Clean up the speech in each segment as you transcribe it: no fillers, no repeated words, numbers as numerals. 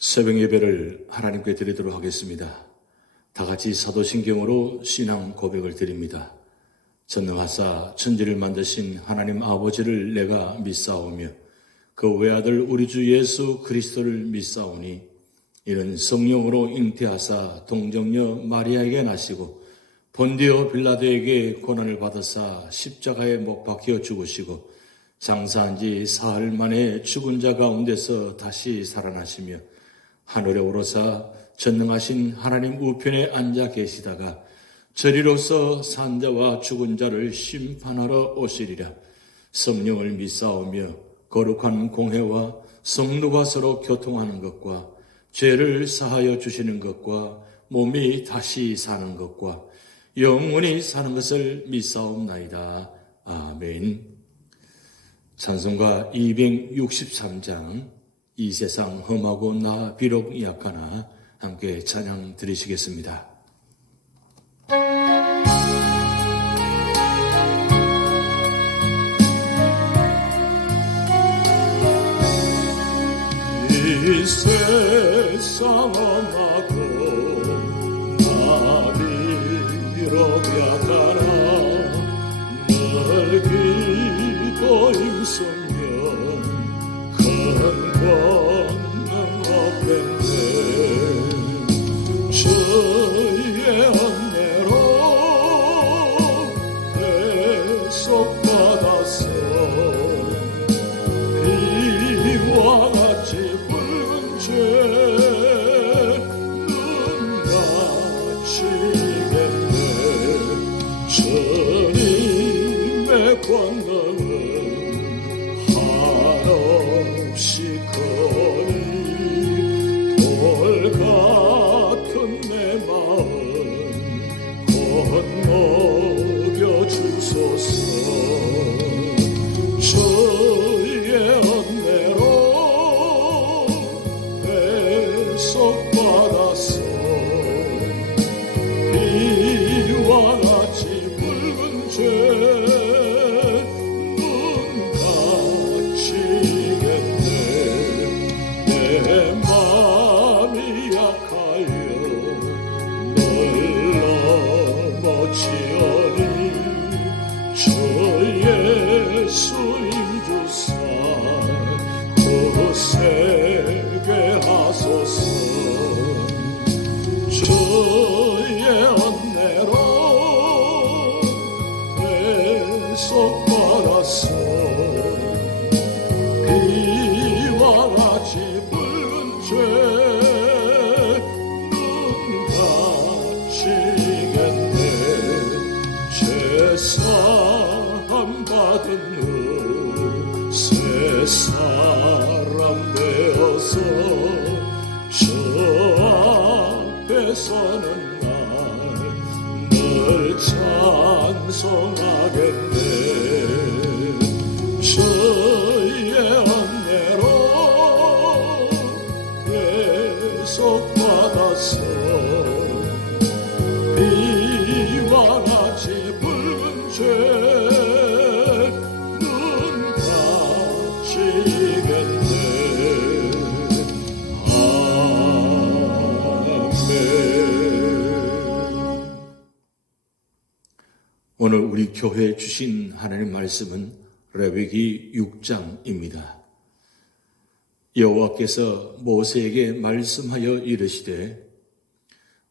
새벽 예배를 하나님께 드리도록 하겠습니다. 다 같이 사도신경으로 신앙 고백을 드립니다. 전능하사 천지를 만드신 하나님 아버지를 내가 믿사오며 그 외아들 우리 주 예수 그리스도를 믿사오니 이는 성령으로 잉태하사 동정녀 마리아에게 나시고 본디오 빌라도에게 고난을 받으사 십자가에 못 박혀 죽으시고 장사한 지 사흘 만에 죽은 자 가운데서 다시 살아나시며 하늘에 오르사 전능하신 하나님 우편에 앉아 계시다가 저리로서 산 자와 죽은 자를 심판하러 오시리라. 성령을 믿사오며 거룩한 공회와 성도가 서로 교통하는 것과 죄를 사하여 주시는 것과 몸이 다시 사는 것과 영원히 사는 것을 믿사옵나이다. 아멘. 찬송가 263장 이 세상 험하고 나 비록 약하나 함께 찬양 드리시겠습니다. 이 세상 험하고 나 비록 약하나 늘 기도 힘쓰며 큰 권능 없겠네. 주의 은혜로 대속받아서 비와 같이 붉은 죄 눈같이겠네. 주님의 권능은 한없이 거니 돌 같은 내 마음 건너겨 주소서. 주의 은혜로 대속받아서 비와 같이 붉은 죄 눈같이겠네. 내 맘이 약하여 널 넘어지어니 주 예수 임주사 굳세게 하소서. 주의 은혜로 대속받아서 비와 같이 붉은 죄 눈같이겠네. 죄사함 받은 후 새 사람 되어서 주 앞에 서는 날 늘 찬송하겠네. 주의 은혜로 대속받아서 비와 같이 붉은 죄 눈같이겠네. 아멘. 오늘 우리 교회에 주신 하나님 말씀은 레위기 6장입니다. 여호와께서 모세에게 말씀하여 이르시되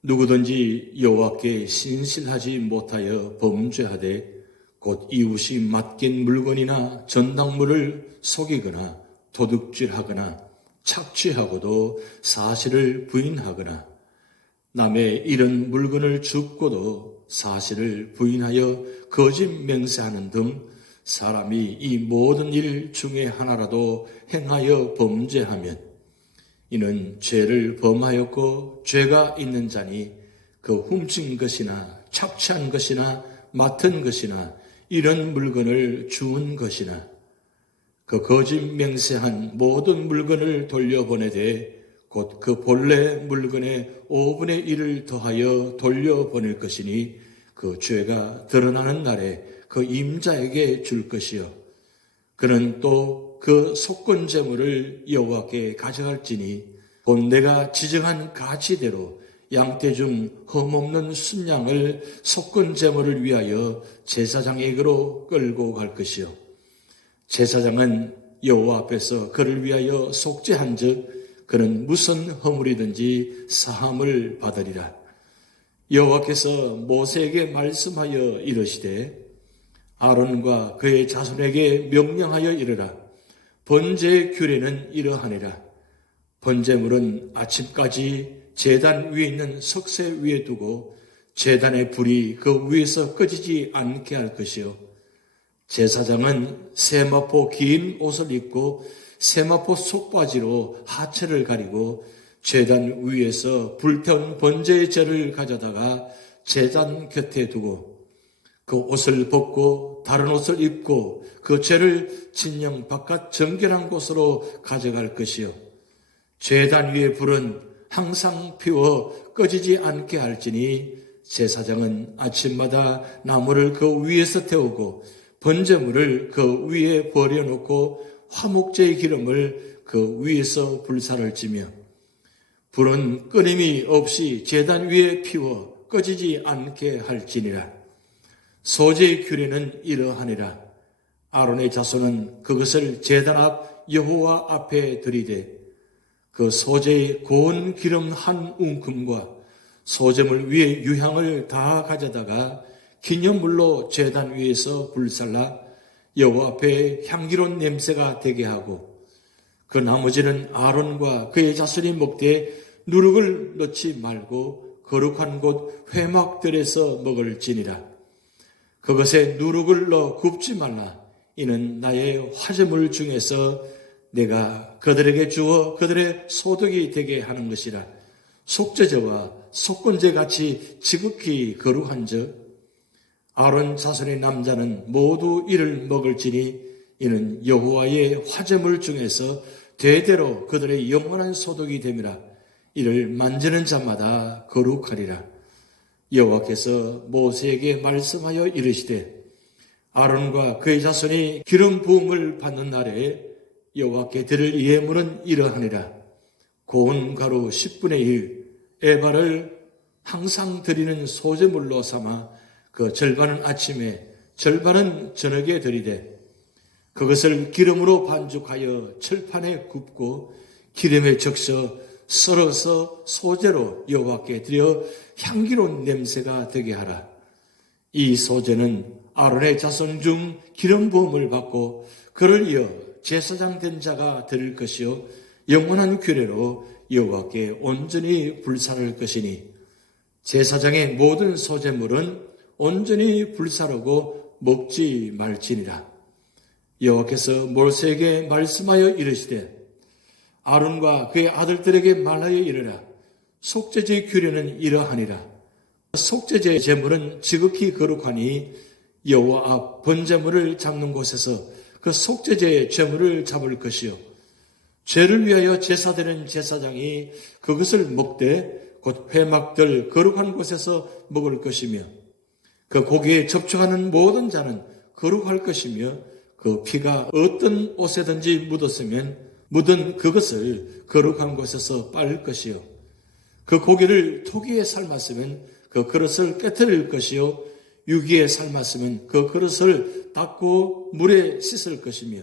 누구든지 여호와께 신실하지 못하여 범죄하되 곧 이웃이 맡긴 물건이나 전당물을 속이거나 도둑질하거나 착취하고도 사실을 부인하거나 남의 이런 물건을 줍고도 사실을 부인하여 거짓 맹세하는 등 사람이 이 모든 일 중에 하나라도 행하여 범죄하면 이는 죄를 범하였고 죄가 있는 자니 그 훔친 것이나 착취한 것이나 맡은 것이나 이런 물건을 주운 것이나 그 거짓 맹세한 모든 물건을 돌려보내되 곧 그 본래 물건의 5분의 1을 더하여 돌려보낼 것이니 그 죄가 드러나는 날에 그 임자에게 줄 것이요 그는 또 그 속건 제물을 여호와께 가져갈지니 곧 내가 지정한 가치대로 양떼 중 흠없는 순양을 속건 제물을 위하여 제사장에게로 끌고 갈 것이요 제사장은 여호와 앞에서 그를 위하여 속죄한즉 그는 무슨 허물이든지 사함을 받으리라. 여호와께서 모세에게 말씀하여 이르시되 아론과 그의 자손에게 명령하여 이르라. 번제의 규례는 이러하니라. 번제물은 아침까지 제단 위에 있는 석쇠 위에 두고 제단의 불이 그 위에서 꺼지지 않게 할 것이요 제사장은 세마포 긴 옷을 입고 세마포 속바지로 하체를 가리고 제단 위에서 불태운 번제의 재를 가져다가 제단 곁에 두고 그 옷을 벗고 다른 옷을 입고 그 재를 진영 바깥 정결한 곳으로 가져갈 것이요 제단 위의 불은 항상 피워 꺼지지 않게 할지니 제사장은 아침마다 나무를 그 위에서 태우고 번제물을 그 위에 버려놓고 화목제의 기름을 그 위에서 불사를 지며 불은 끊임이 없이 제단 위에 피워 꺼지지 않게 할지니라. 소제의 규례는 이러하니라. 아론의 자손은 그것을 제단 앞 여호와 앞에 들이되 그 소제의 고운 기름 한 웅큼과 소제물 위에 유향을 다 가져다가 기념물로 제단 위에서 불살라 여호와 앞에 향기로운 냄새가 되게 하고 그 나머지는 아론과 그의 자손이 먹되 누룩을 넣지 말고 거룩한 곳 회막들에서 먹을지니라. 그것에 누룩을 넣어 굽지 말라. 이는 나의 화제물 중에서 내가 그들에게 주어 그들의 소득이 되게 하는 것이라. 속죄제와 속건제 같이 지극히 거룩한즉 아론 자손의 남자는 모두 이를 먹을지니 이는 여호와의 화제물 중에서 대대로 그들의 영원한 소득이 됨이라. 이를 만지는 자마다 거룩하리라. 여호와께서 모세에게 말씀하여 이르시되 아론과 그의 자손이 기름 부음을 받는 날에 여호와께 드릴 예물은 이러하니라. 고운 가루 10분의 1 에바를 항상 드리는 소제물로 삼아 그 절반은 아침에 절반은 저녁에 드리되 그것을 기름으로 반죽하여 철판에 굽고 기름에 적셔 썰어서 소제로 여호와께 드려 향기로운 냄새가 되게 하라. 이 소제는 아론의 자손 중 기름 부음을 받고 그를 이어 제사장 된 자가 드릴 것이요 영원한 규례로 여호와께 온전히 불사를 것이니 제사장의 모든 소제물은 온전히 불사르고 먹지 말지니라. 여호와께서 모세에게 말씀하여 이르시되 아론과 그의 아들들에게 말하여 이르라. 속죄제의 규례는 이러하니라. 속죄제의 제물은 지극히 거룩하니 여호와 앞 번제물을 잡는 곳에서 그 속죄제의 제물을 잡을 것이요 죄를 위하여 제사드리는 제사장이 그것을 먹되 곧 회막들 거룩한 곳에서 먹을 것이며 그 고기에 접촉하는 모든 자는 거룩할 것이며 그 피가 어떤 옷에든지 묻었으면 묻은 그것을 거룩한 곳에서 빨을 것이요 그 고기를 토기에 삶았으면 그 그릇을 깨뜨릴 것이요 유기에 삶았으면 그 그릇을 닦고 물에 씻을 것이며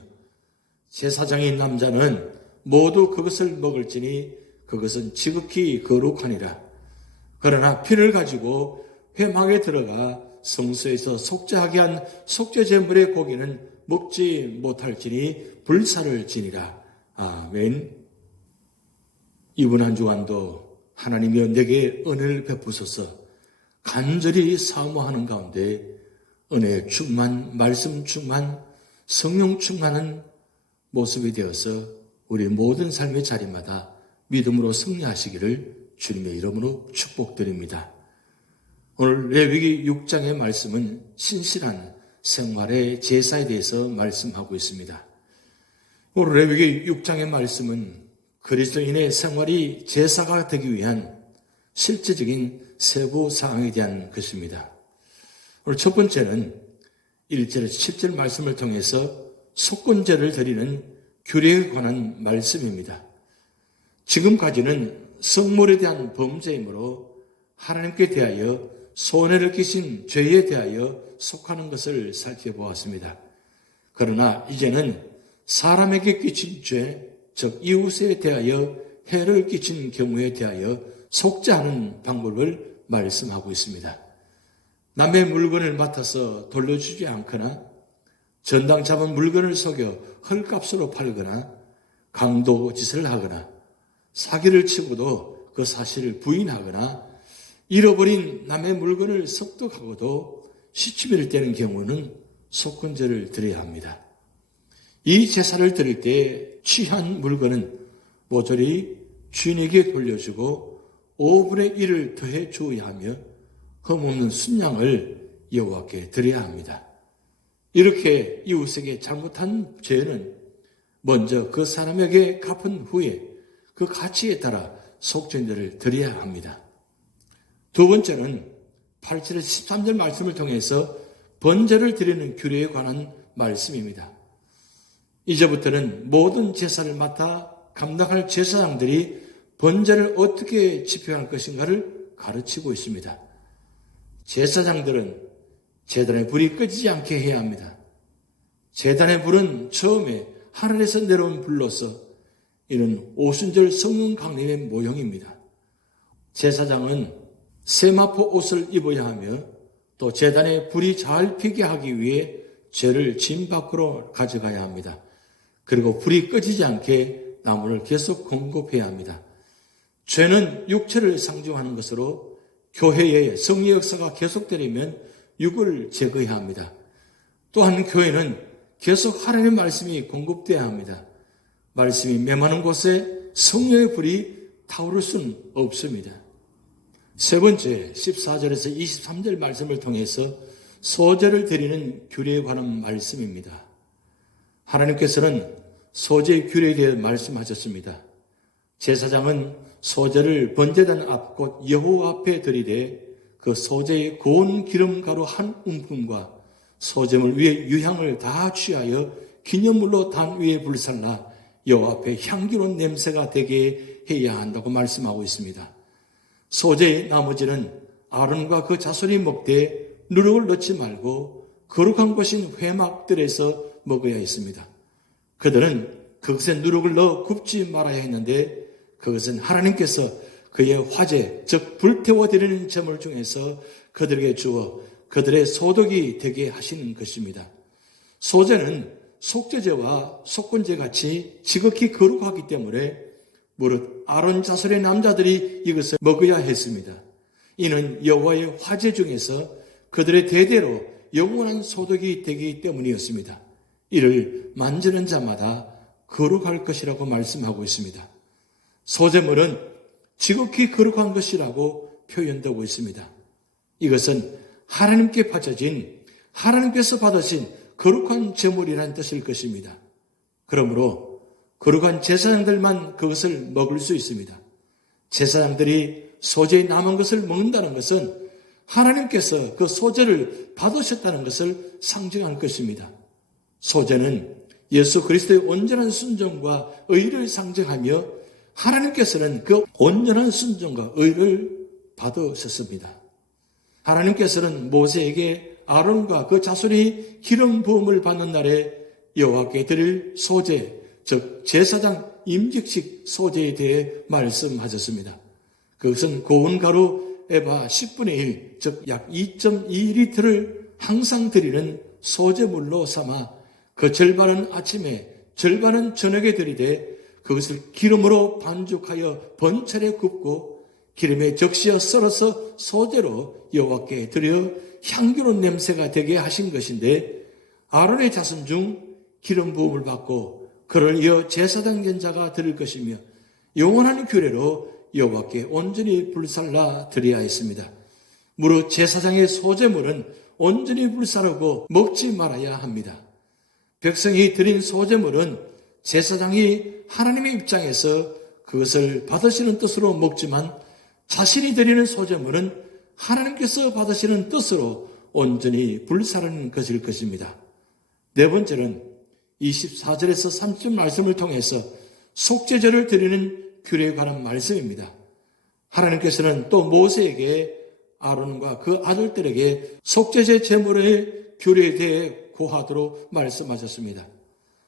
제사장인 남자는 모두 그것을 먹을지니 그것은 지극히 거룩하니라. 그러나 피를 가지고 회막에 들어가 성소에서 속죄하게 한 속죄제물의 고기는 먹지 못할지니 불사를 지니라. 아멘. 이번 한 주간도 하나님이여 내게 은혜를 베푸소서. 간절히 사모하는 가운데 은혜 충만, 말씀 충만, 성령 충만한 모습이 되어서 우리 모든 삶의 자리마다 믿음으로 승리하시기를 주님의 이름으로 축복드립니다. 오늘 레위기 6장의 말씀은 신실한 생활의 제사에 대해서 말씀하고 있습니다. 오늘 레위기 6장의 말씀은 그리스도인의 생활이 제사가 되기 위한 실제적인 세부 사항에 대한 것입니다. 오늘 첫 번째는 1절에서 10절 말씀을 통해서 속건제를 드리는 규례에 관한 말씀입니다. 지금까지는 성물에 대한 범죄이므로 하나님께 대하여 손해를 끼친 죄에 대하여 속하는 것을 살펴보았습니다. 그러나 이제는 사람에게 끼친 죄, 즉 이웃에 대하여 해를 끼친 경우에 대하여 속죄하는 방법을 말씀하고 있습니다. 남의 물건을 맡아서 돌려주지 않거나 전당 잡은 물건을 속여 헐값으로 팔거나 강도짓을 하거나 사기를 치고도 그 사실을 부인하거나 잃어버린 남의 물건을 습득하고도 시치미를 떼는 경우는 속건제를 드려야 합니다. 이 제사를 드릴 때 취한 물건은 모조리 주인에게 돌려주고 5분의 1을 더해 주어야 하며 흠없는 순양을 여호와께 드려야 합니다. 이렇게 이웃에게 잘못한 죄는 먼저 그 사람에게 갚은 후에 그 가치에 따라 속죄제를 드려야 합니다. 두 번째는 8절에서 13절 말씀을 통해서 번제를 드리는 규례에 관한 말씀입니다. 이제부터는 모든 제사를 맡아 감당할 제사장들이 번제를 어떻게 집행할 것인가를 가르치고 있습니다. 제사장들은 제단의 불이 꺼지지 않게 해야 합니다. 제단의 불은 처음에 하늘에서 내려온 불로서 이는 오순절 성령 강림의 모형입니다. 제사장은 세마포 옷을 입어야 하며 또 제단에 불이 잘 피게 하기 위해 죄를 진 밖으로 가져가야 합니다. 그리고 불이 꺼지지 않게 나무를 계속 공급해야 합니다. 죄는 육체를 상징하는 것으로 교회의 성리 역사가 계속되려면 육을 제거해야 합니다. 또한 교회는 계속 하나님의 말씀이 공급돼야 합니다. 말씀이 메마른 곳에 성령의 불이 타오를 수는 없습니다. 세 번째 14절에서 23절 말씀을 통해서 소제를 드리는 규례에 관한 말씀입니다. 하나님께서는 소제 규례에 대해 말씀하셨습니다. 제사장은 소제를 번제단 앞 곧 여호와 앞에 드리되 그 소제의 고운 기름가루 한 움큼과 소제물 위에 유향을 다 취하여 기념물로 단 위에 불살라 여호와 앞에 향기로운 냄새가 되게 해야 한다고 말씀하고 있습니다. 소제의 나머지는 아론과 그 자손이 먹되 누룩을 넣지 말고 거룩한 것인 회막들에서 먹어야 했습니다. 그들은 그것에 누룩을 넣어 굽지 말아야 했는데 그것은 하나님께서 그의 화제, 즉 불태워 드리는 제물 중에서 그들에게 주어 그들의 소독이 되게 하시는 것입니다. 소제는 속죄제와 속건제 같이 지극히 거룩하기 때문에 무릇 아론 자손의 남자들이 이것을 먹어야 했습니다. 이는 여호와의 화제 중에서 그들의 대대로 영원한 소독이 되기 때문이었습니다. 이를 만지는 자마다 거룩할 것이라고 말씀하고 있습니다. 소제물은 지극히 거룩한 것이라고 표현되고 있습니다. 이것은 하나님께 바쳐진, 하나님께서 받으신 거룩한 제물이라는 뜻일 것입니다. 그러므로 거룩한 제사장들만 그것을 먹을 수 있습니다. 제사장들이 소제에 남은 것을 먹는다는 것은 하나님께서 그 소제를 받으셨다는 것을 상징하는 것입니다. 소제는 예수 그리스도의 온전한 순종과 의를 상징하며 하나님께서는 그 온전한 순종과 의를 받으셨습니다. 하나님께서는 모세에게 아론과 그 자손이 기름 부음을 받는 날에 여호와께 드릴 소제, 즉 제사장 임직식 소제에 대해 말씀하셨습니다. 그것은 고운 가루 에바 10분의 1, 즉 약 2.2리터를 항상 드리는 소제물로 삼아 그 절반은 아침에 절반은 저녁에 드리되 그것을 기름으로 반죽하여 번철에 굽고 기름에 적시어 썰어서 소제로 여호와께 드려 향기로운 냄새가 되게 하신 것인데 아론의 자손 중 기름 부음을 받고 그를 이어 제사장 된 자가 드릴 것이며 영원한 규례로 여호와께 온전히 불살라 드려야 했습니다. 무릇 제사장의 소제물은 온전히 불사르고 먹지 말아야 합니다. 백성이 드린 소제물은 제사장이 하나님의 입장에서 그것을 받으시는 뜻으로 먹지만 자신이 드리는 소제물은 하나님께서 받으시는 뜻으로 온전히 불사르는 것일 것입니다. 네 번째는 24절에서 30절 말씀을 통해서 속죄제를 드리는 규례에 관한 말씀입니다. 하나님께서는 또 모세에게 아론과 그 아들들에게 속죄제 제물의 규례에 대해 고하도록 말씀하셨습니다.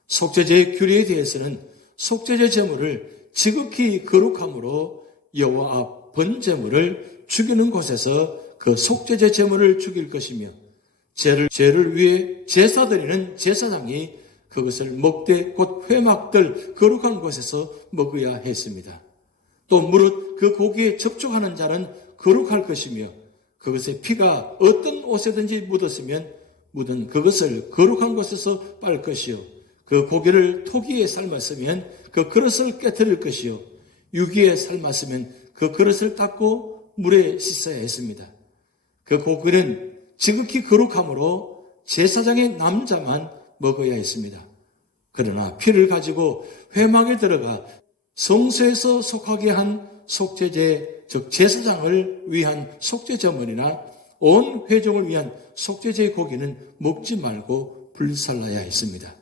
속죄제의 규례에 대해서는 속죄제 제물을 지극히 거룩함으로 여호와 앞 번제물을 죽이는 곳에서 그 속죄제 제물을 죽일 것이며 죄를 위해 제사 드리는 제사장이 그것을 먹되 곧 회막들 거룩한 곳에서 먹어야 했습니다. 또 무릇 그 고기에 접촉하는 자는 거룩할 것이며 그것의 피가 어떤 옷에든지 묻었으면 묻은 그것을 거룩한 곳에서 빨 것이요 그 고기를 토기에 삶았으면 그 그릇을 깨뜨릴 것이요 유기에 삶았으면 그 그릇을 닦고 물에 씻어야 했습니다. 그 고기는 지극히 거룩함으로 제사장의 남자만 먹어야 했습니다. 그러나 피를 가지고 회막에 들어가 성소에서 속하게 한 속죄제, 즉 제사장을 위한 속죄제물이나 온 회중을 위한 속죄제의 고기는 먹지 말고 불살라야 했습니다.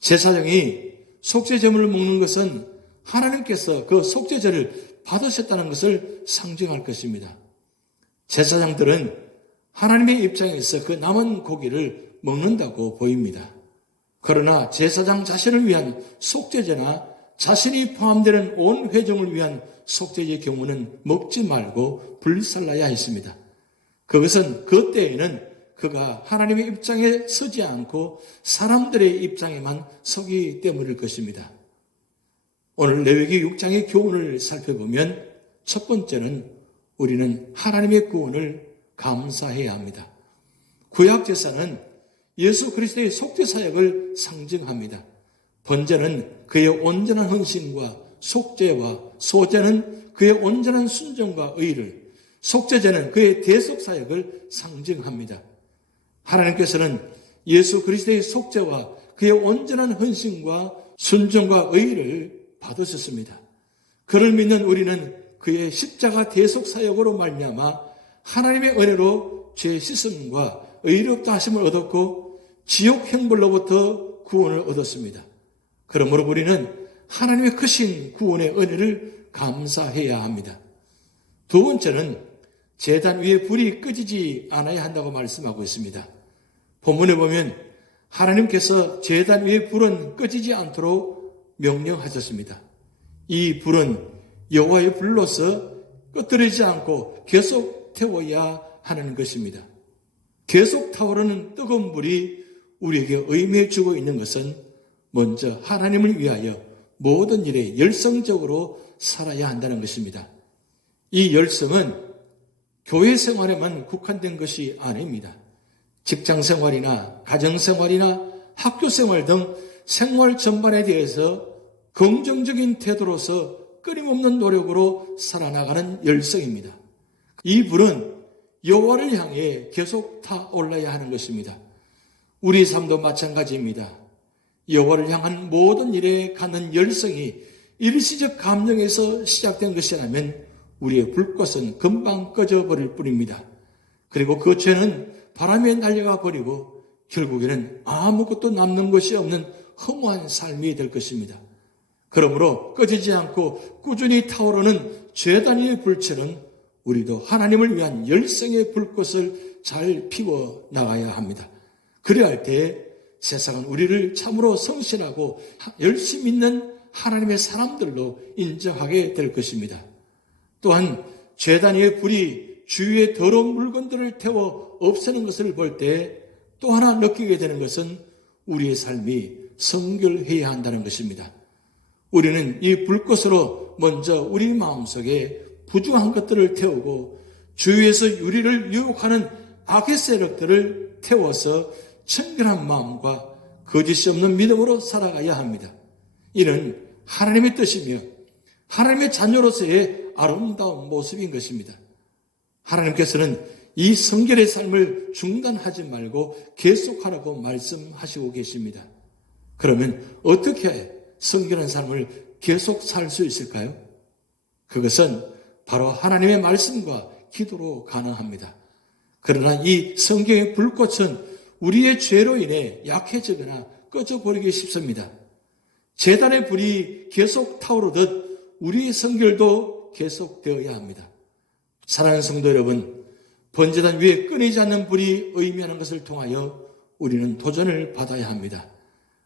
제사장이 속죄제물을 먹는 것은 하나님께서 그 속죄제를 받으셨다는 것을 상징할 것입니다. 제사장들은 하나님의 입장에서 그 남은 고기를 먹는다고 보입니다. 그러나 제사장 자신을 위한 속죄제나 자신이 포함되는 온 회중을 위한 속죄제의 경우는 먹지 말고 불살라야 했습니다. 그것은 그 때에는 그가 하나님의 입장에 서지 않고 사람들의 입장에만 서기 때문일 것입니다. 오늘 레위기 6장의 교훈을 살펴보면 첫 번째는 우리는 하나님의 구원을 감사해야 합니다. 구약제사는 예수 그리스도의 속죄사역을 상징합니다. 번제는 그의 온전한 헌신과 속죄와 소제는 그의 온전한 순종과 의를, 속죄제는 그의 대속사역을 상징합니다. 하나님께서는 예수 그리스도의 속죄와 그의 온전한 헌신과 순종과 의를 받으셨습니다. 그를 믿는 우리는 그의 십자가 대속사역으로 말미암아 하나님의 은혜로 죄 씻음과 의롭다 하심을 얻었고 지옥 형벌로부터 구원을 얻었습니다. 그러므로 우리는 하나님의 크신 구원의 은혜를 감사해야 합니다. 두 번째는 제단 위에 불이 꺼지지 않아야 한다고 말씀하고 있습니다. 본문에 보면 하나님께서 제단 위에 불은 꺼지지 않도록 명령하셨습니다. 이 불은 여호와의 불로서 꺼뜨리지 않고 계속 태워야 하는 것입니다. 계속 타오르는 뜨거운 불이 우리에게 의미해 주고 있는 것은 먼저 하나님을 위하여 모든 일에 열성적으로 살아야 한다는 것입니다. 이 열성은 교회 생활에만 국한된 것이 아닙니다. 직장 생활이나 가정 생활이나 학교 생활 등 생활 전반에 대해서 긍정적인 태도로서 끊임없는 노력으로 살아나가는 열성입니다. 이 불은 여호와를 향해 계속 타올라야 하는 것입니다. 우리 삶도 마찬가지입니다. 여호와를 향한 모든 일에 갖는 열성이 일시적 감정에서 시작된 것이라면 우리의 불꽃은 금방 꺼져버릴 뿐입니다. 그리고 그 죄는 바람에 날려가 버리고 결국에는 아무것도 남는 것이 없는 허무한 삶이 될 것입니다. 그러므로 꺼지지 않고 꾸준히 타오르는 죄단위의 불처럼 우리도 하나님을 위한 열성의 불꽃을 잘 피워 나가야 합니다. 그래야 할 때 세상은 우리를 참으로 성실하고 열심 있는 하나님의 사람들로 인정하게 될 것입니다. 또한 죄단위의 불이 주위의 더러운 물건들을 태워 없애는 것을 볼 때 또 하나 느끼게 되는 것은 우리의 삶이 성결해야 한다는 것입니다. 우리는 이 불꽃으로 먼저 우리 마음속에 부정한 것들을 태우고 주위에서 우리를 유혹하는 악의 세력들을 태워서 청결한 마음과 거짓이 없는 믿음으로 살아가야 합니다. 이는 하나님의 뜻이며 하나님의 자녀로서의 아름다운 모습인 것입니다. 하나님께서는 이 성결의 삶을 중단하지 말고 계속하라고 말씀하시고 계십니다. 그러면 어떻게 성결한 삶을 계속 살 수 있을까요? 그것은 바로 하나님의 말씀과 기도로 가능합니다. 그러나 이 성경의 불꽃은 우리의 죄로 인해 약해지거나 꺼져버리기 쉽습니다. 제단의 불이 계속 타오르듯 우리의 성결도 계속되어야 합니다. 사랑하는 성도 여러분, 번제단 위에 끊이지 않는 불이 의미하는 것을 통하여 우리는 도전을 받아야 합니다.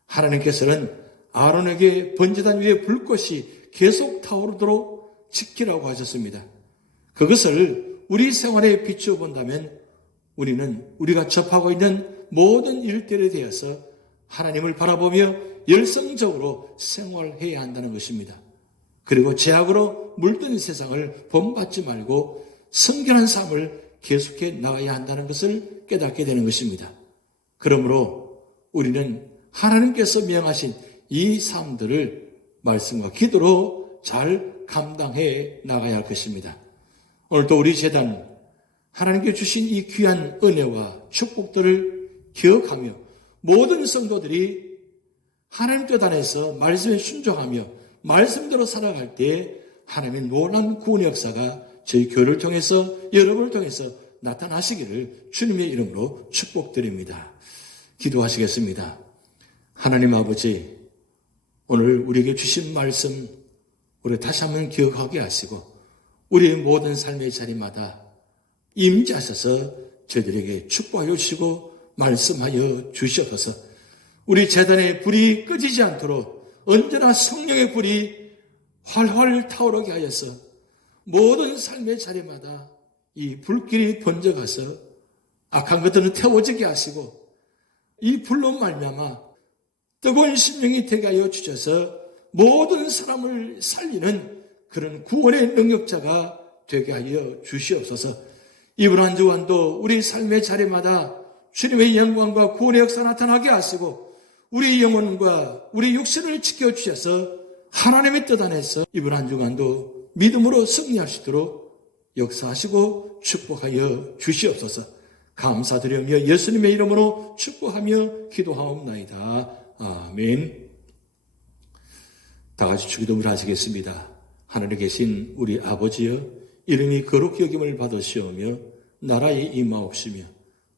하나님께서는 아론에게 번제단 위에 불꽃이 계속 타오르도록 지키라고 하셨습니다. 그것을 우리 생활에 비추어 본다면 우리는 우리가 접하고 있는 모든 일들에 대해서 하나님을 바라보며 열성적으로 생활해야 한다는 것입니다. 그리고 죄악으로 물든 세상을 본받지 말고 성결한 삶을 계속해 나가야 한다는 것을 깨닫게 되는 것입니다. 그러므로 우리는 하나님께서 명하신 이 삶들을 말씀과 기도로 잘 감당해 나가야 할 것입니다. 오늘도 우리 제단 하나님께 주신 이 귀한 은혜와 축복들을 기억하며 모든 성도들이 하나님 뜻 안에서 말씀에 순종하며 말씀대로 살아갈 때 하나님의 놀라운 구원의 역사가 저희 교회를 통해서 여러분을 통해서 나타나시기를 주님의 이름으로 축복드립니다. 기도하시겠습니다. 하나님 아버지, 오늘 우리에게 주신 말씀 우리 다시 한번 기억하게 하시고 우리의 모든 삶의 자리마다 임재하셔서 저희들에게 축복하여 주시고 말씀하여 주시옵소서. 우리 제단의 불이 꺼지지 않도록 언제나 성령의 불이 활활 타오르게 하여서 모든 삶의 자리마다 이 불길이 번져가서 악한 것들은 태워지게 하시고 이 불로 말미암아 뜨거운 심령이 되게 하여 주셔서 모든 사람을 살리는 그런 구원의 능력자가 되게 하여 주시옵소서. 이번 한 주간도 우리 삶의 자리마다 주님의 영광과 구원의 역사 나타나게 하시고 우리 영혼과 우리 육신을 지켜주셔서 하나님의 뜻 안에서 이번 한 주간도 믿음으로 승리할 수 있도록 역사하시고 축복하여 주시옵소서. 감사드리며 예수님의 이름으로 축복하며 기도하옵나이다. 아멘. 다 같이 주기도문을 하시겠습니다. 하늘에 계신 우리 아버지여, 이름이 거룩히 여김을 받으시오며 나라에 임하옵시며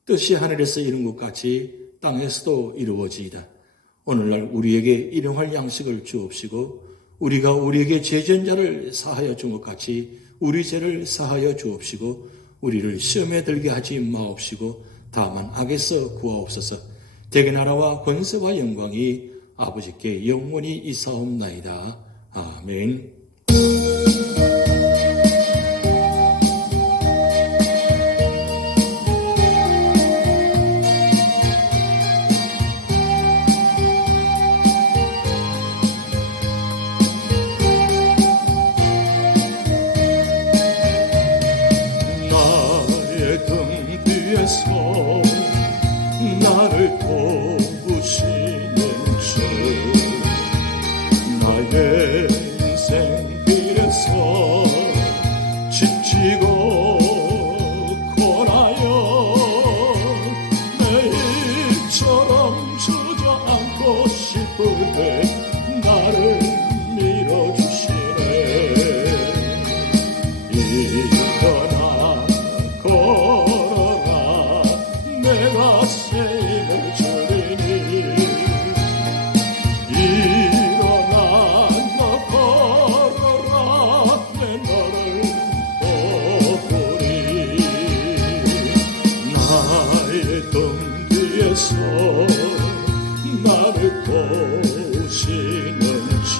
뜻이 하늘에서 이룬 것 같이 땅에서도 이루어지이다. 오늘날 우리에게 일용할 양식을 주옵시고 우리가 우리에게 죄 지은 자를 사하여 준 것 같이 우리 죄를 사하여 주옵시고 우리를 시험에 들게 하지 마옵시고 다만 악에서 구하옵소서. 대개 나라와 권세와 영광이 아버지께 영원히 이사옵나이다. 아멘. 나의 등 뒤에서 나를 도우시는 주, 나의 인생 길에서 지치고 고나여 매일처럼 주저앉고 싶을 때 나를 밀어주시네. 일어나 걸어라 내가 세임을 주리니 일어나 너 걸어라 내 너를 보리. 나의 등 뒤에서 나를 도우시는 주,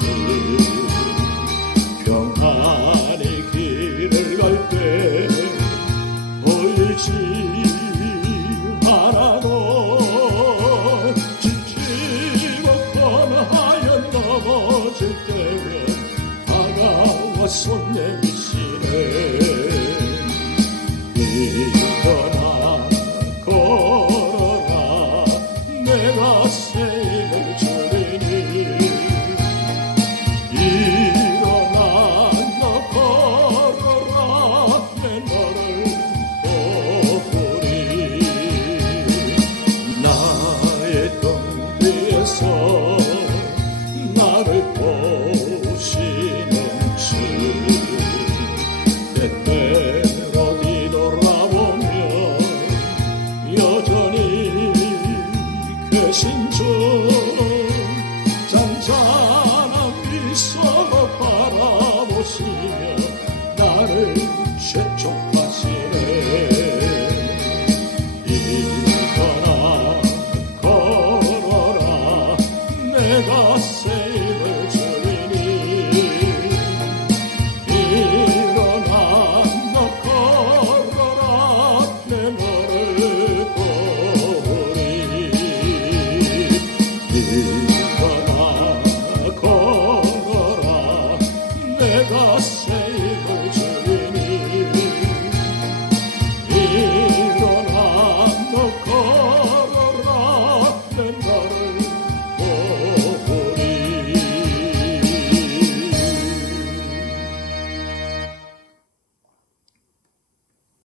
평안히 길을 갈 때 보이지